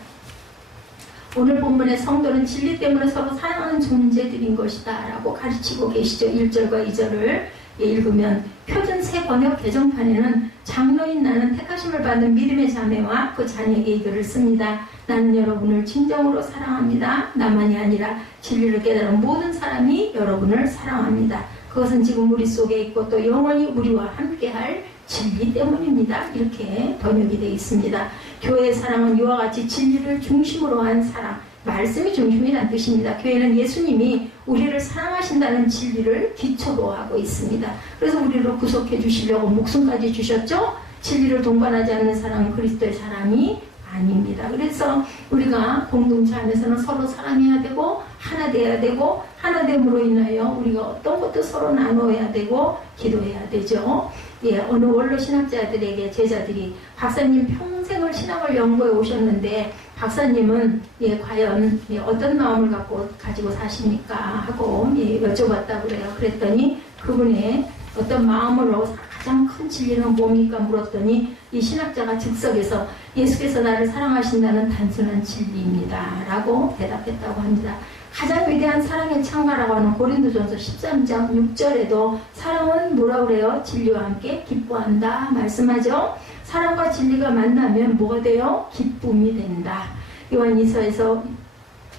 오늘 본문의 성도는 진리 때문에 서로 사랑하는 존재들인 것이다 라고 가르치고 계시죠. 1절과 2절을 읽으면 표준 새 번역 개정판에는 장로인 나는 택하심을 받는 믿음의 자매와 그 자녀에게 이글을 씁니다. 나는 여러분을 진정으로 사랑합니다. 나만이 아니라 진리를 깨달은 모든 사람이 여러분을 사랑합니다. 그것은 지금 우리 속에 있고 또 영원히 우리와 함께할 진리 때문입니다. 이렇게 번역이 되어 있습니다. 교회의 사랑은 이와 같이 진리를 중심으로 한 사랑, 말씀이 중심이라는 뜻입니다. 교회는 예수님이 우리를 사랑하신다는 진리를 기초로 하고 있습니다. 그래서 우리를 구속해 주시려고 목숨까지 주셨죠. 진리를 동반하지 않는 사랑은 그리스도의 사랑이 아닙니다. 그래서 우리가 공동체 안에서는 서로 사랑해야 되고 하나 돼야 되고 하나됨으로 인하여 우리가 어떤 것도 서로 나누어야 되고 기도해야 되죠. 예, 어느 원로 신학자들에게 제자들이 박사님 평생을 신학을 연구해 오셨는데 박사님은 예, 과연 예, 어떤 마음을 가지고 사십니까? 하고 예, 여쭤봤다고 그래요. 그랬더니 그분의 어떤 마음으로 가장 큰 진리는 뭡니까? 물었더니 이 신학자가 즉석에서 예수께서 나를 사랑하신다는 단순한 진리입니다. 라고 대답했다고 합니다. 가장 위대한 사랑의 창가라고 하는 고린도전서 13장 6절에도 사랑은 뭐라고 그래요? 진리와 함께 기뻐한다 말씀하죠. 사랑과 진리가 만나면 뭐가 돼요? 기쁨이 된다. 요한이서에서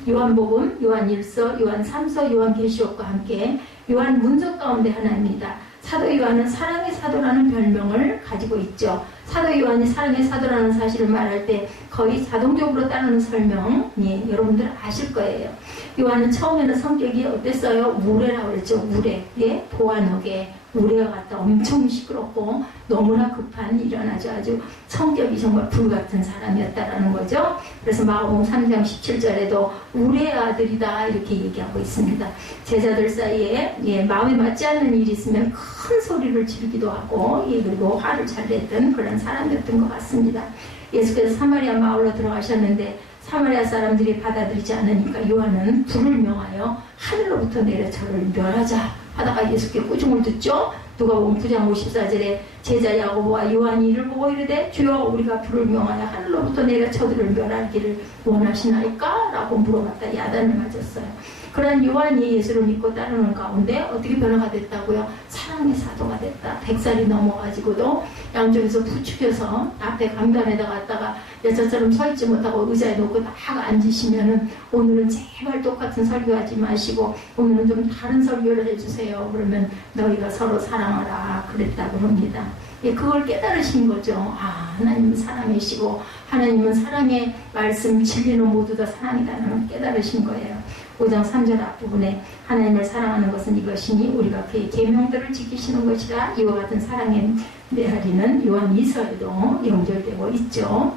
요한복음, 요한일서, 요한3서, 요한계시록과 함께 요한 문서 가운데 하나입니다. 사도 요한은 사랑의 사도라는 별명을 가지고 있죠. 사도 요한이 사랑의 사도라는 사실을 말할 때 거의 자동적으로 따르는 설명, 예, 여러분들 아실 거예요. 요한은 처음에는 성격이 어땠어요? 우레라고 그랬죠. 우레, 예, 도안옥에 우레와 같다. 엄청 시끄럽고 너무나 급한 일어나죠. 아주 성격이 정말 불같은 사람이었다라는 거죠. 그래서 마가복음 3장 17절에도 우레의 아들이다 이렇게 얘기하고 있습니다. 제자들 사이에 예, 마음에 맞지 않는 일이 있으면 큰 소리를 지르기도 하고 예, 그리고 화를 잘 냈던 그런 사람이었던 것 같습니다. 예수께서 사마리아 마을로 들어가셨는데 사마리아 사람들이 받아들이지 않으니까 요한은 불을 명하여 하늘로부터 내려 저를 멸하자 하다가 예수께 꾸중을 듣죠. 누가복음 9장 54절에 제자 야고보와 요한이 이를 보고 이르되 주여 우리가 불을 명하여 하늘로부터 내려 저들을 멸하기를 원하시나이까? 라고 물어봤다. 야단을 맞았어요. 그러한 요한이 예수를 믿고 따르는 가운데 어떻게 변화가 됐다고요? 사랑의 사도가 됐다. 100살이 넘어가지고도 양쪽에서 부추겨서 앞에 강단에다 갔다가 여자처럼 서 있지 못하고 의자에 놓고 딱 앉으시면은 오늘은 제발 똑같은 설교하지 마시고 오늘은 좀 다른 설교를 해주세요. 그러면 너희가 서로 사랑하라 그랬다고 합니다. 예, 그걸 깨달으신 거죠. 아, 하나님은 사랑이시고 하나님은 사랑의 말씀 진리는 모두 다 사랑이다라는 깨달으신 거예요. 5장 3절 앞부분에 하나님을 사랑하는 것은 이것이니 우리가 그의 계명들을 지키시는 것이라. 이와 같은 사랑의 메아리는 요한 2서에도 연결되고 있죠.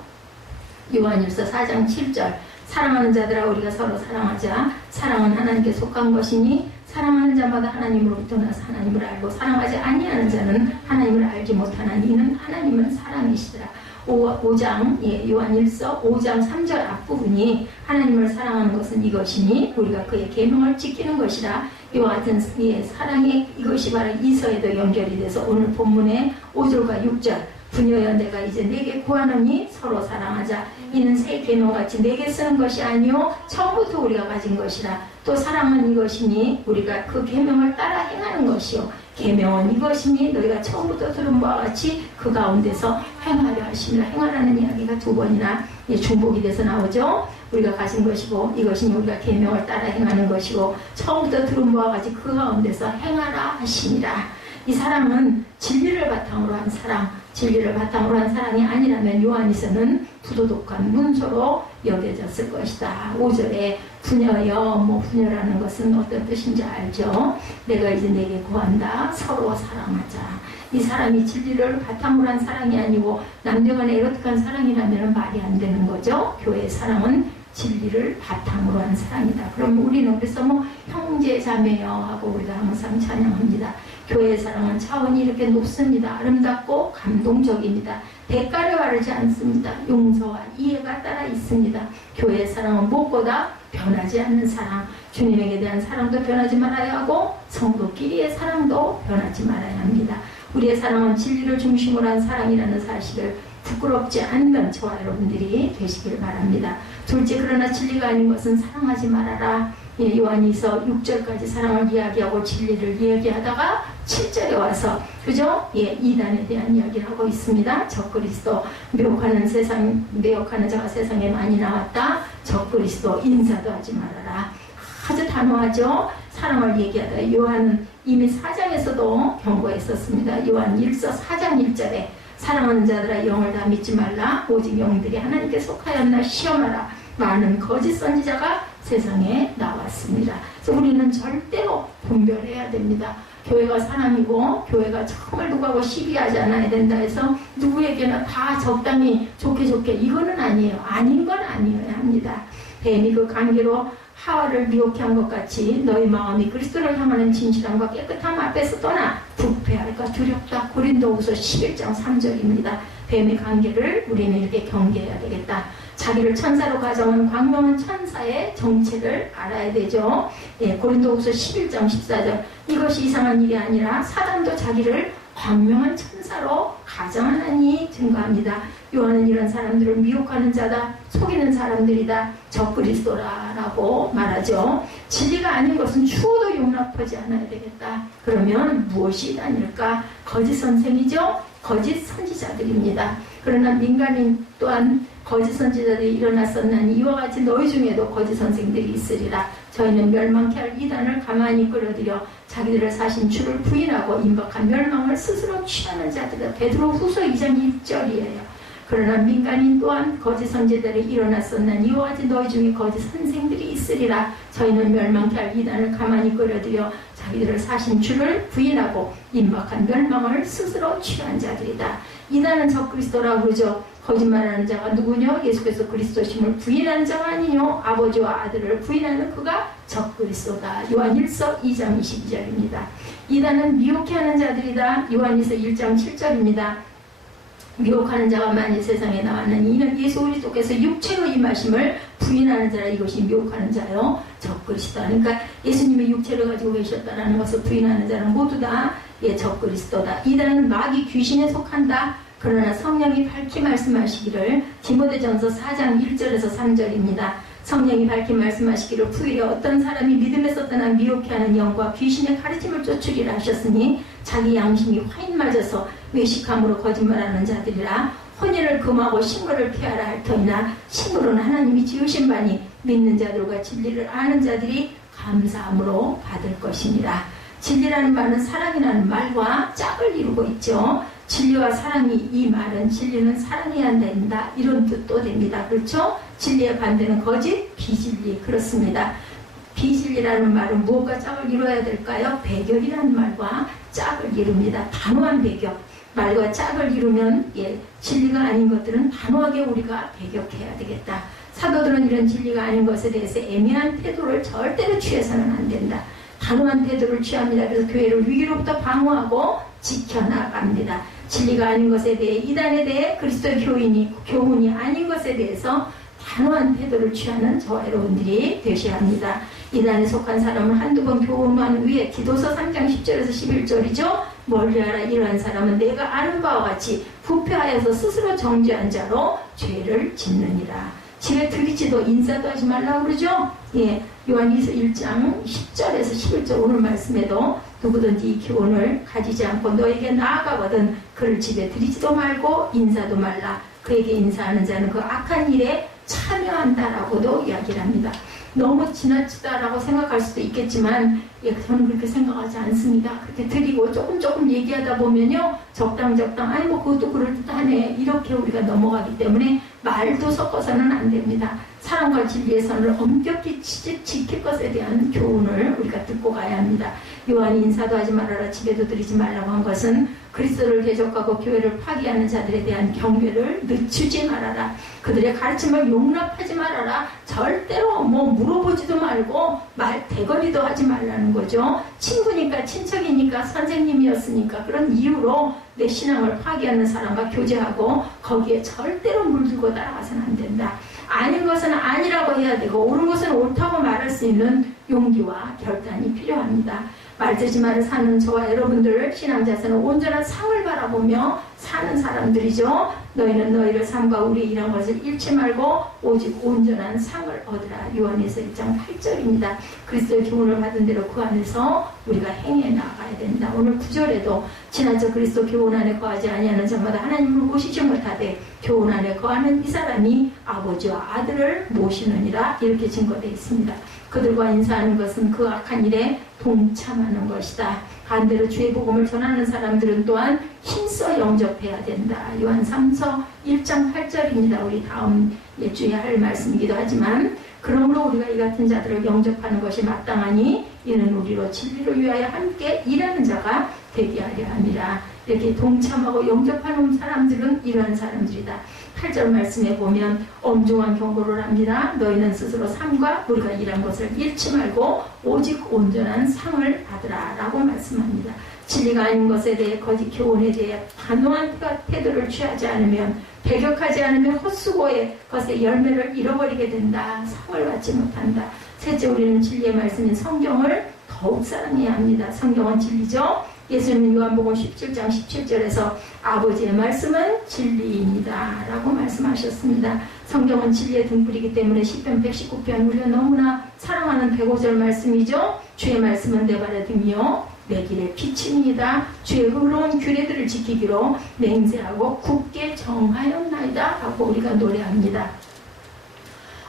요한일서 4장 7절 사랑하는 자들아 우리가 서로 사랑하자. 사랑은 하나님께 속한 것이니 사랑하는 자마다 하나님으로부터 나서 하나님을 알고 사랑하지 아니하는 자는 하나님을 알지 못하나니 이는 하나님은 사랑이시더라. 5장 예, 요한일서 5장 3절 앞부분이 하나님을 사랑하는 것은 이것이니 우리가 그의 계명을 지키는 것이라. 이와 같은 예, 사랑의 이것이 바로 이서에도 연결이 돼서 오늘 본문의 5절과 6절 부녀여 내가 이제 내게 구하노니 서로 사랑하자. 이는 새 계명같이 내게 쓰는 것이 아니요 처음부터 우리가 가진 것이라. 또 사랑은 이것이니 우리가 그 계명을 따라 행하는 것이요 계명은 이것이니 너희가 처음부터 들은 바와 같이 그 가운데서 행하려 하시니라. 행하라는 이야기가 두 번이나 예, 중복이 돼서 나오죠. 우리가 가진 것이고 이것이니 우리가 계명을 따라 행하는 것이고 처음부터 들은 바와 같이 그 가운데서 행하라 하시니라. 이 사랑은 진리를 바탕으로 한 사랑, 진리를 바탕으로 한 사랑이 아니라면 요한이서는 부도덕한 문서로 여겨졌을 것이다. 5절에 부녀여, 부녀라는 것은 어떤 뜻인지 알죠? 내가 이제 내게 구한다. 서로 사랑하자. 이 사람이 진리를 바탕으로 한 사랑이 아니고 남녀간의 에로틱한 사랑이라면 말이 안 되는 거죠. 교회의 사랑은 진리를 바탕으로 한 사랑이다. 그럼 우리는 그래서 형제 자매여 하고 우리가 항상 찬양합니다. 교회의 사랑은 차원이 이렇게 높습니다. 아름답고 감동적입니다. 대가를 바르지 않습니다. 용서와 이해가 따라 있습니다. 교회의 사랑은 무엇보다 변하지 않는 사랑, 주님에게 대한 사랑도 변하지 말아야 하고 성도끼리의 사랑도 변하지 말아야 합니다. 우리의 사랑은 진리를 중심으로 한 사랑이라는 사실을 부끄럽지 않는 저와 여러분들이 되시길 바랍니다. 둘째, 그러나 진리가 아닌 것은 사랑하지 말아라. 요한이서 6절까지 사랑을 이야기하고 진리를 이야기하다가 7절에 와서 그죠? 이단에 대한 이야기를 하고 있습니다. 적그리스도, 미혹하는 자가 세상에 많이 나왔다. 적그리스도, 인사도 하지 말아라. 아주 단호하죠? 사랑을 얘기하다 요한은 이미 4장에서도 경고했었습니다. 요한 1서 4장 1절에 사랑하는 자들아 영을 다 믿지 말라. 오직 영들이 하나님께 속하였나 시험하라. 많은 거짓 선지자가 세상에 나왔습니다. 그래서 우리는 절대로 분별해야 됩니다. 교회가 사람이고 교회가 정말 누구하고 시비하지 않아야 된다 해서 누구에게나 다 적당히 좋게 이거는 아니에요. 아닌 건 아니어야 합니다. 뱀이 그 관계로 하와를 미혹해 한 것 같이 너희 마음이 그리스도를 향하는 진실함과 깨끗함 앞에서 떠나 부패할까 두렵다. 고린도후서 11장 3절입니다. 뱀의 관계를 우리는 이렇게 경계해야 되겠다. 자기를 천사로 가정한 광명한 천사의 정체를 알아야 되죠. 고린도후서 11장 14절 이것이 이상한 일이 아니라 사단도 자기를 광명한 천사로 가정하나니 증거합니다. 요한은 이런 사람들을 미혹하는 자다, 속이는 사람들이다, 적그리스도라 라고 말하죠. 진리가 아닌 것은 추호도 용납하지 않아야 되겠다. 그러면 무엇이 아닐까? 거짓 선생이죠. 거짓 선지자들입니다. 그러나 민간인 또한 거짓 선지자들이 일어났었나니 이와 같이 너희 중에도 거짓 선생들이 있으리라. 저희는 멸망케 할 이단을 가만히 끌어들여 자기들을 사신 주를 부인하고 임박한 멸망을 스스로 취하는 자들이다. 베드로 후서 2장 1절이에요. 그러나 민간인 또한 거짓 선지자들이 일어났었나니 이와 같이 너희 중에 거짓 선생들이 있으리라. 저희는 멸망케 할 이단을 가만히 끌어들여 자기들을 사신 주를 부인하고 임박한 멸망을 스스로 취한 자들이다. 이단은 적그리스도라고 그러죠. 거짓말하는 자가 누구냐? 예수께서 그리스도심을 부인하는 자가 아니뇨. 아버지와 아들을 부인하는 그가 적그리스도다. 요한 1서 2장 22절입니다. 이단은 미혹해 하는 자들이다. 요한일서 1장 7절입니다. 미혹하는 자가 만일 세상에 나왔느니 이는 예수 그리스도께서 육체로 임하심을 부인하는 자라. 이것이 미혹하는 자요 적그리스도다. 그러니까 예수님의 육체를 가지고 계셨다는 것을 부인하는 자는 모두 다 적그리스도다. 이단은 마귀 귀신에 속한다. 그러나 성령이 밝히 말씀하시기를 디모데전서 4장 1절에서 3절입니다. 성령이 밝히 말씀하시기를 후일에 어떤 사람이 믿음에서 떠나 미혹해 하는 영과 귀신의 가르침을 쫓으리라 하셨으니 자기 양심이 화인 맞아서 외식함으로 거짓말하는 자들이라. 혼인을 금하고 식물을 피하라 할 터이나 식물은 하나님이 지으신 바니 믿는 자들과 진리를 아는 자들이 감사함으로 받을 것이니라. 진리라는 말은 사랑이라는 말과 짝을 이루고 있죠. 진리와 사랑이, 이 말은 진리는 사랑해야 된다 이런 뜻도 됩니다. 그렇죠? 진리의 반대는 거짓, 비진리. 그렇습니다. 비진리라는 말은 무엇과 짝을 이루어야 될까요? 배격이라는 말과 짝을 이룹니다. 단호한 배격. 말과 짝을 이루면 진리가 아닌 것들은 단호하게 우리가 배격해야 되겠다. 사도들은 이런 진리가 아닌 것에 대해서 애매한 태도를 절대로 취해서는 안 된다. 단호한 태도를 취합니다. 그래서 교회를 위기로부터 방어하고 지켜나갑니다. 진리가 아닌 것에 대해, 이단에 대해, 그리스도의 교훈이 아닌 것에 대해서 단호한 태도를 취하는 저와 여러분들이 되셔야 합니다. 이단에 속한 사람은 한두 번 교훈한 후에 기도서 3장 10절에서 11절이죠. 멀리하라. 이러한 사람은 내가 아는 바와 같이 부패하여서 스스로 정죄한 자로 죄를 짓느니라. 집에 들이지도 인사도 하지 말라고 그러죠. 요한일서 1장 10절에서 11절 오늘 말씀에도 누구든지 이 교훈을 가지지 않고 너에게 나아가거든 그를 집에 들이지도 말고 인사도 말라. 그에게 인사하는 자는 그 악한 일에 참여한다라고도 이야기를 합니다. 너무 지나치다라고 생각할 수도 있겠지만 저는 그렇게 생각하지 않습니다. 그렇게 드리고 조금 얘기하다 보면요, 적당 아니 뭐 그것도 그럴듯하네 이렇게 우리가 넘어가기 때문에 말도 섞어서는 안 됩니다. 사랑과 진리의 선을 엄격히 지킬 것에 대한 교훈을 우리가 듣고 가야 합니다. 요한이 인사도 하지 말아라, 집에도 드리지 말라고 한 것은 그리스도를 대적하고 교회를 파기하는 자들에 대한 경계를 늦추지 말아라, 그들의 가르침을 용납하지 말아라, 절대로 뭐 물어보지도 말고 말 대거리도 하지 말라는 거죠. 친구니까, 친척이니까, 선생님이었으니까 그런 이유로 내 신앙을 파기하는 사람과 교제하고 거기에 절대로 물들고 따라가서는 안 된다. 아닌 것은 아니라고 해야 되고 옳은 것은 옳다고 말할 수 있는 용기와 결단이 필요합니다. 말되지 말을 사는 저와 여러분들 신앙자세는 온전한 상을 바라보며 사는 사람들이죠. 너희는 너희를 삶과 우리의 일한 것을 잃지 말고 오직 온전한 상을 얻으라. 요한에서 1장 8절입니다. 그리스도의 교훈을 받은 대로 그 안에서 우리가 행해 나가야 된다. 오늘 9절에도 지나쳐 그리스도 교훈 안에 거하지 아니하는 자마다 하나님을 모시지 못하되 교훈 안에 거하는 이 사람이 아버지와 아들을 모시느니라. 이렇게 증거되어 있습니다. 그들과 인사하는 것은 그 악한 일에 동참하는 것이다. 반대로 주의 복음을 전하는 사람들은 또한 힘써 영접해야 된다. 요한 3서 1장 8절입니다. 우리 다음 주에 할 말씀이기도 하지만, 그러므로 우리가 이 같은 자들을 영접하는 것이 마땅하니 이는 우리로 진리를 위하여 함께 일하는 자가 되게 하려 함이라. 이렇게 동참하고 영접하는 사람들은 이러한 사람들이다. 8절 말씀에 보면 엄중한 경고를 합니다. 너희는 스스로 삶과 우리가 일한 것을 잃지 말고 오직 온전한 상을 받으라 라고 말씀합니다. 진리가 아닌 것에 대해 거짓 교훈에 대해 단호한 태도를 취하지 않으면, 배격하지 않으면 헛수고의 것의 열매를 잃어버리게 된다. 상을 받지 못한다. 셋째, 우리는 진리의 말씀인 성경을 더욱 사랑해야 합니다. 성경은 진리죠. 예수님은 요한복음 17장 17절에서 아버지의 말씀은 진리입니다 라고 말씀하셨습니다. 성경은 진리의 등불이기 때문에 시편 119편 우리가 너무나 사랑하는 105절 말씀이죠. 주의 말씀은 내 발의 등이요 내 길의 빛입니다. 주의 의로운 규례들을 지키기로 맹세하고 굳게 정하였나이다 라고 우리가 노래합니다.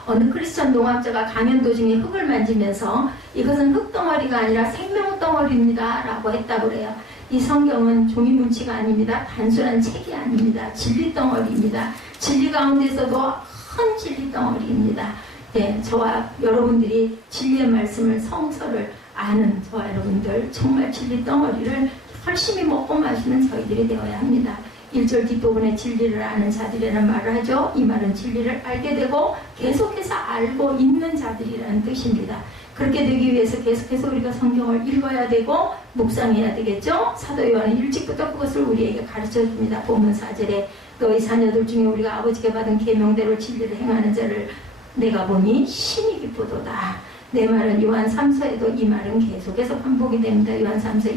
어느 크리스천 농학자가 강연 도중에 흙을 만지면서 이것은 흙덩어리가 아니라 생명덩어리입니다 라고 했다고 그래요. 이 성경은 종이문치가 아닙니다. 단순한 책이 아닙니다. 진리덩어리입니다. 진리 가운데서도 큰 진리덩어리입니다. 네, 저와 여러분들이 진리의 말씀을, 성서를 아는 저와 여러분들, 정말 진리덩어리를 열심히 먹고 마시는 저희들이 되어야 합니다. 1절 뒷부분에 진리를 아는 자들이라는 말을 하죠. 이 말은 진리를 알게 되고 계속해서 알고 있는 자들이라는 뜻입니다. 그렇게 되기 위해서 계속해서 우리가 성경을 읽어야 되고 묵상해야 되겠죠. 사도 요한은 일찍부터 그것을 우리에게 가르쳐 줍니다. 본문 4절에 너희 자녀들 중에 우리가 아버지께 받은 계명대로 진리를 행하는 자를 내가 보니 심히 기쁘도다. 내 말은 요한 3서에도 이 말은 계속해서 반복이 됩니다. 요한 3서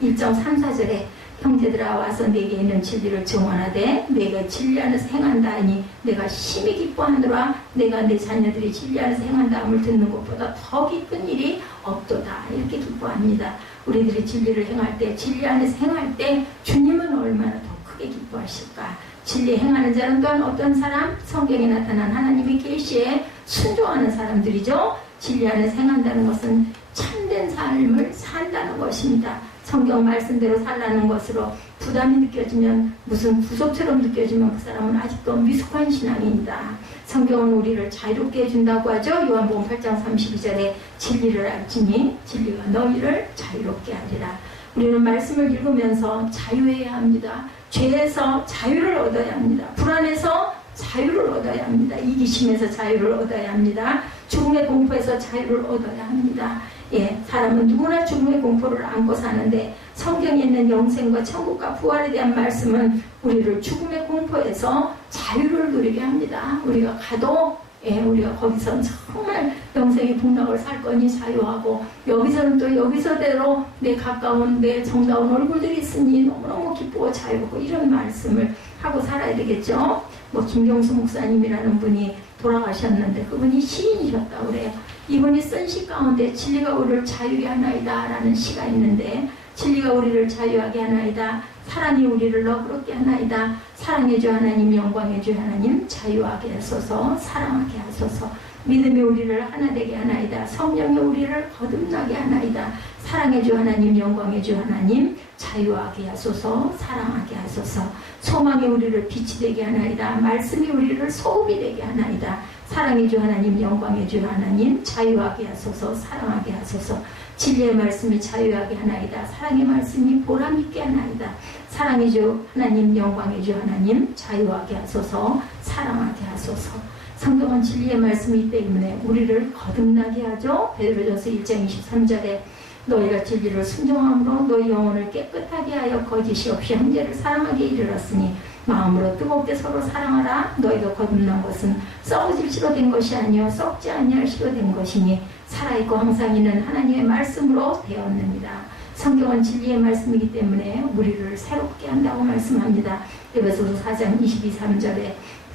1장 3, 4절에 형제들아 와서 내게 있는 진리를 증언하되 내가 진리 안에서 행한다 하니 내가 심히 기뻐하노라. 내가 내 자녀들이 진리 안에서 행한다함을 듣는 것보다 더 기쁜 일이 없도다. 이렇게 기뻐합니다. 우리들이 진리를 행할 때, 진리 안에서 행할 때 주님은 얼마나 더 크게 기뻐하실까. 진리 행하는 자는 또한 어떤 사람? 성경에 나타난 하나님의 계시에 순종하는 사람들이죠. 진리 안에서 행한다는 것은 참된 삶을 산다는 것입니다. 성경 말씀대로 살라는 것으로 부담이 느껴지면, 무슨 구속처럼 느껴지면 그 사람은 아직도 미숙한 신앙입니다. 성경은 우리를 자유롭게 해준다고 하죠. 요한복음 8장 32절에 진리를 알지니 진리가 너희를 자유롭게 하리라. 우리는 말씀을 읽으면서 자유해야 합니다. 죄에서 자유를 얻어야 합니다. 불안에서 자유를 얻어야 합니다. 이기심에서 자유를 얻어야 합니다. 죽음의 공포에서 자유를 얻어야 합니다. 예, 사람은 누구나 죽음의 공포를 안고 사는데 성경에 있는 영생과 천국과 부활에 대한 말씀은 우리를 죽음의 공포에서 자유를 누리게 합니다. 우리가 가도 우리가 거기서 정말 영생의 복락을 살 거니 자유하고, 여기서는 또 여기서대로 내 가까운 내 정다운 얼굴들이 있으니 너무너무 기쁘고 자유하고, 이런 말씀을 하고 살아야 되겠죠. 뭐 김경수 목사님이라는 분이 돌아가셨는데 그분이 시인이셨다고 그래요. 이분이 쓴 시 가운데 진리가 우리를 자유하게 하나이다 라는 시가 있는데, 진리가 우리를 자유하게 하나이다, 사랑이 우리를 너그럽게 하나이다, 사랑의 주 하나님, 영광의 주 하나님, 자유하게 하소서, 사랑하게 하소서, 믿음이 우리를 하나 되게 하나이다. 성령이 우리를 거듭나게 하나이다. 사랑의 주 하나님, 영광의 주 하나님, 자유하게 하소서, 사랑하게 하소서. 소망이 우리를 빛이 되게 하나이다. 말씀이 우리를 소음이 되게 하나이다. 사랑의 주 하나님, 영광의 주 하나님, 자유하게 하소서, 사랑하게 하소서. 진리의 말씀이 자유하게 하나이다. 사랑의 말씀이 보람있게 하나이다. 사랑의 주 하나님, 영광의 주 하나님, 자유하게 하소서, 사랑하게 하소서. 성경은 진리의 말씀이기 때문에 우리를 거듭나게 하죠. 베드로전서 1장 23절에 너희가 진리를 순종함으로 너희 영혼을 깨끗하게 하여 거짓이 없이 형제를 사랑하게 이르렀으니 마음으로 뜨겁게 서로 사랑하라. 너희가 거듭난 것은 썩어질 시로 된 것이 아니요 썩지 아니할 시로 된 것이니 살아있고 항상 있는 하나님의 말씀으로 되었느니라. 성경은 진리의 말씀이기 때문에 우리를 새롭게 한다고 말씀합니다. 에베소서 4장 23절에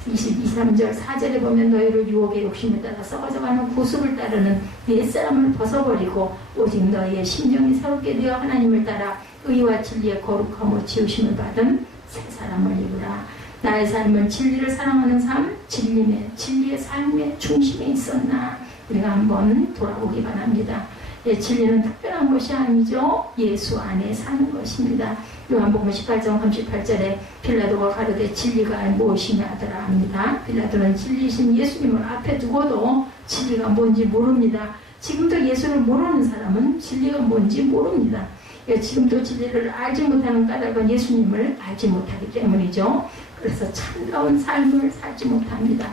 23절 4절에 보면 너희를 유혹의 욕심을 따라 썩어져가는 구습을 따르는 옛사람을 벗어버리고 오직 너희의 심령이 새롭게 되어 하나님을 따라 의와 진리의 거룩함으로 지으심을 받은 새 사람을 입으라. 나의 삶은 진리를 사랑하는 삶, 진리의 삶의 중심에 있었나? 우리가 한번 돌아보기 바랍니다. 진리는 특별한 것이 아니죠. 예수 안에 사는 것입니다. 요한복음 18장 38절에 빌라도가 가로되 진리가 무엇이냐 하더라 합니다. 빌라도는 진리이신 예수님을 앞에 두고도 진리가 뭔지 모릅니다. 지금도 예수를 모르는 사람은 진리가 뭔지 모릅니다. 지금도 진리를 알지 못하는 까닭은 예수님을 알지 못하기 때문이죠. 그래서 참다운 삶을 살지 못합니다.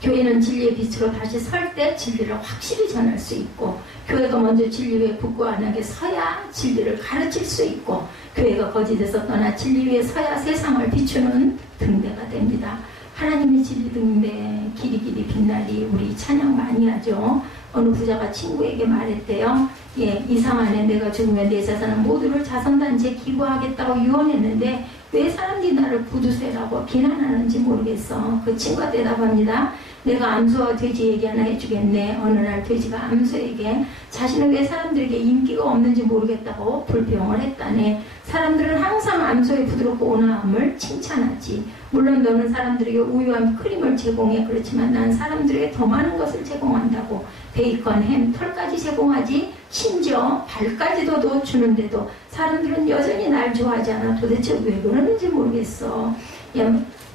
교회는 진리의 빛으로 다시 설 때 진리를 확실히 전할 수 있고, 교회가 먼저 진리 위에 굳고 안하게 서야 진리를 가르칠 수 있고, 교회가 거짓에서 떠나 진리 위에 서야 세상을 비추는 등대가 됩니다. 하나님의 진리 등대 길이 빛나리. 우리 찬양 많이 하죠. 어느 부자가 친구에게 말했대요. 이상 안에 내가 죽으면 내 자산은 모두를 자선단체에 기부하겠다고 유언했는데 왜 사람들이 나를 부두쇠라고 비난하는지 모르겠어. 그 친구가 대답합니다. 내가 암소와 돼지 얘기 하나 해주겠네. 어느 날 돼지가 암소에게 자신은 왜 사람들에게 인기가 없는지 모르겠다고 불평을 했다네. 사람들은 항상 암소의 부드럽고 온화함을 칭찬하지. 물론 너는 사람들에게 우유와 크림을 제공해. 그렇지만 난 사람들에게 더 많은 것을 제공한다고. 베이컨, 햄, 털까지 제공하지. 심지어 발까지도 주는데도 사람들은 여전히 날 좋아하지 않아. 도대체 왜 그러는지 모르겠어.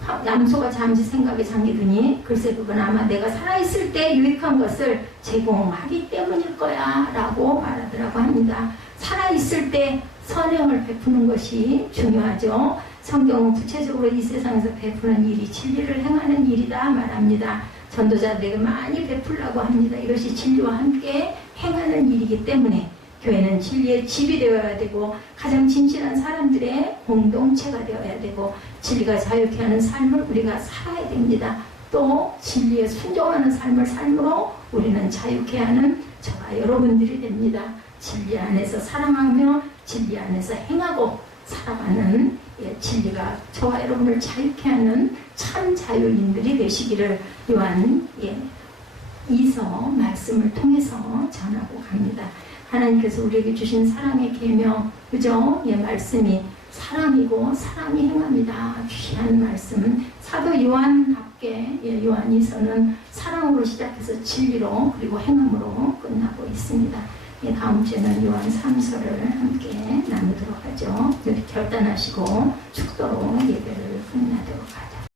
암소가 잠시 생각에 잠기더니 글쎄 그건 아마 내가 살아있을 때 유익한 것을 제공하기 때문일 거야 라고 말하더라고 합니다. 살아있을 때 선행을 베푸는 것이 중요하죠. 성경은 구체적으로 이 세상에서 베푸는 일이 진리를 행하는 일이다 말합니다. 전도자들에게 많이 베풀라고 합니다. 이것이 진리와 함께 행하는 일이기 때문에 교회는 진리의 집이 되어야 되고 가장 진실한 사람들의 공동체가 되어야 되고 진리가 자유케 하는 삶을 우리가 살아야 됩니다. 또 진리에 순종하는 삶을 삶으로 우리는 자유케 하는 저와 여러분들이 됩니다. 진리 안에서 사랑하며 진리 안에서 행하고 살아가는 진리가 저와 여러분을 자유케 하는 참 자유인들이 되시기를 요한 2서 말씀을 통해서 전하고 갑니다. 하나님께서 우리에게 주신 사랑의 계명, 그죠? 말씀이 사람이고 사람이 행합니다. 귀한 말씀은 사도 요한답게 요한이서는 사랑으로 시작해서 진리로 그리고 행함으로 끝나고 있습니다. 다음 주에는 요한 3서를 함께 나누도록 하죠. 이렇게 결단하시고 축도로 예배를 끝나도록 하죠.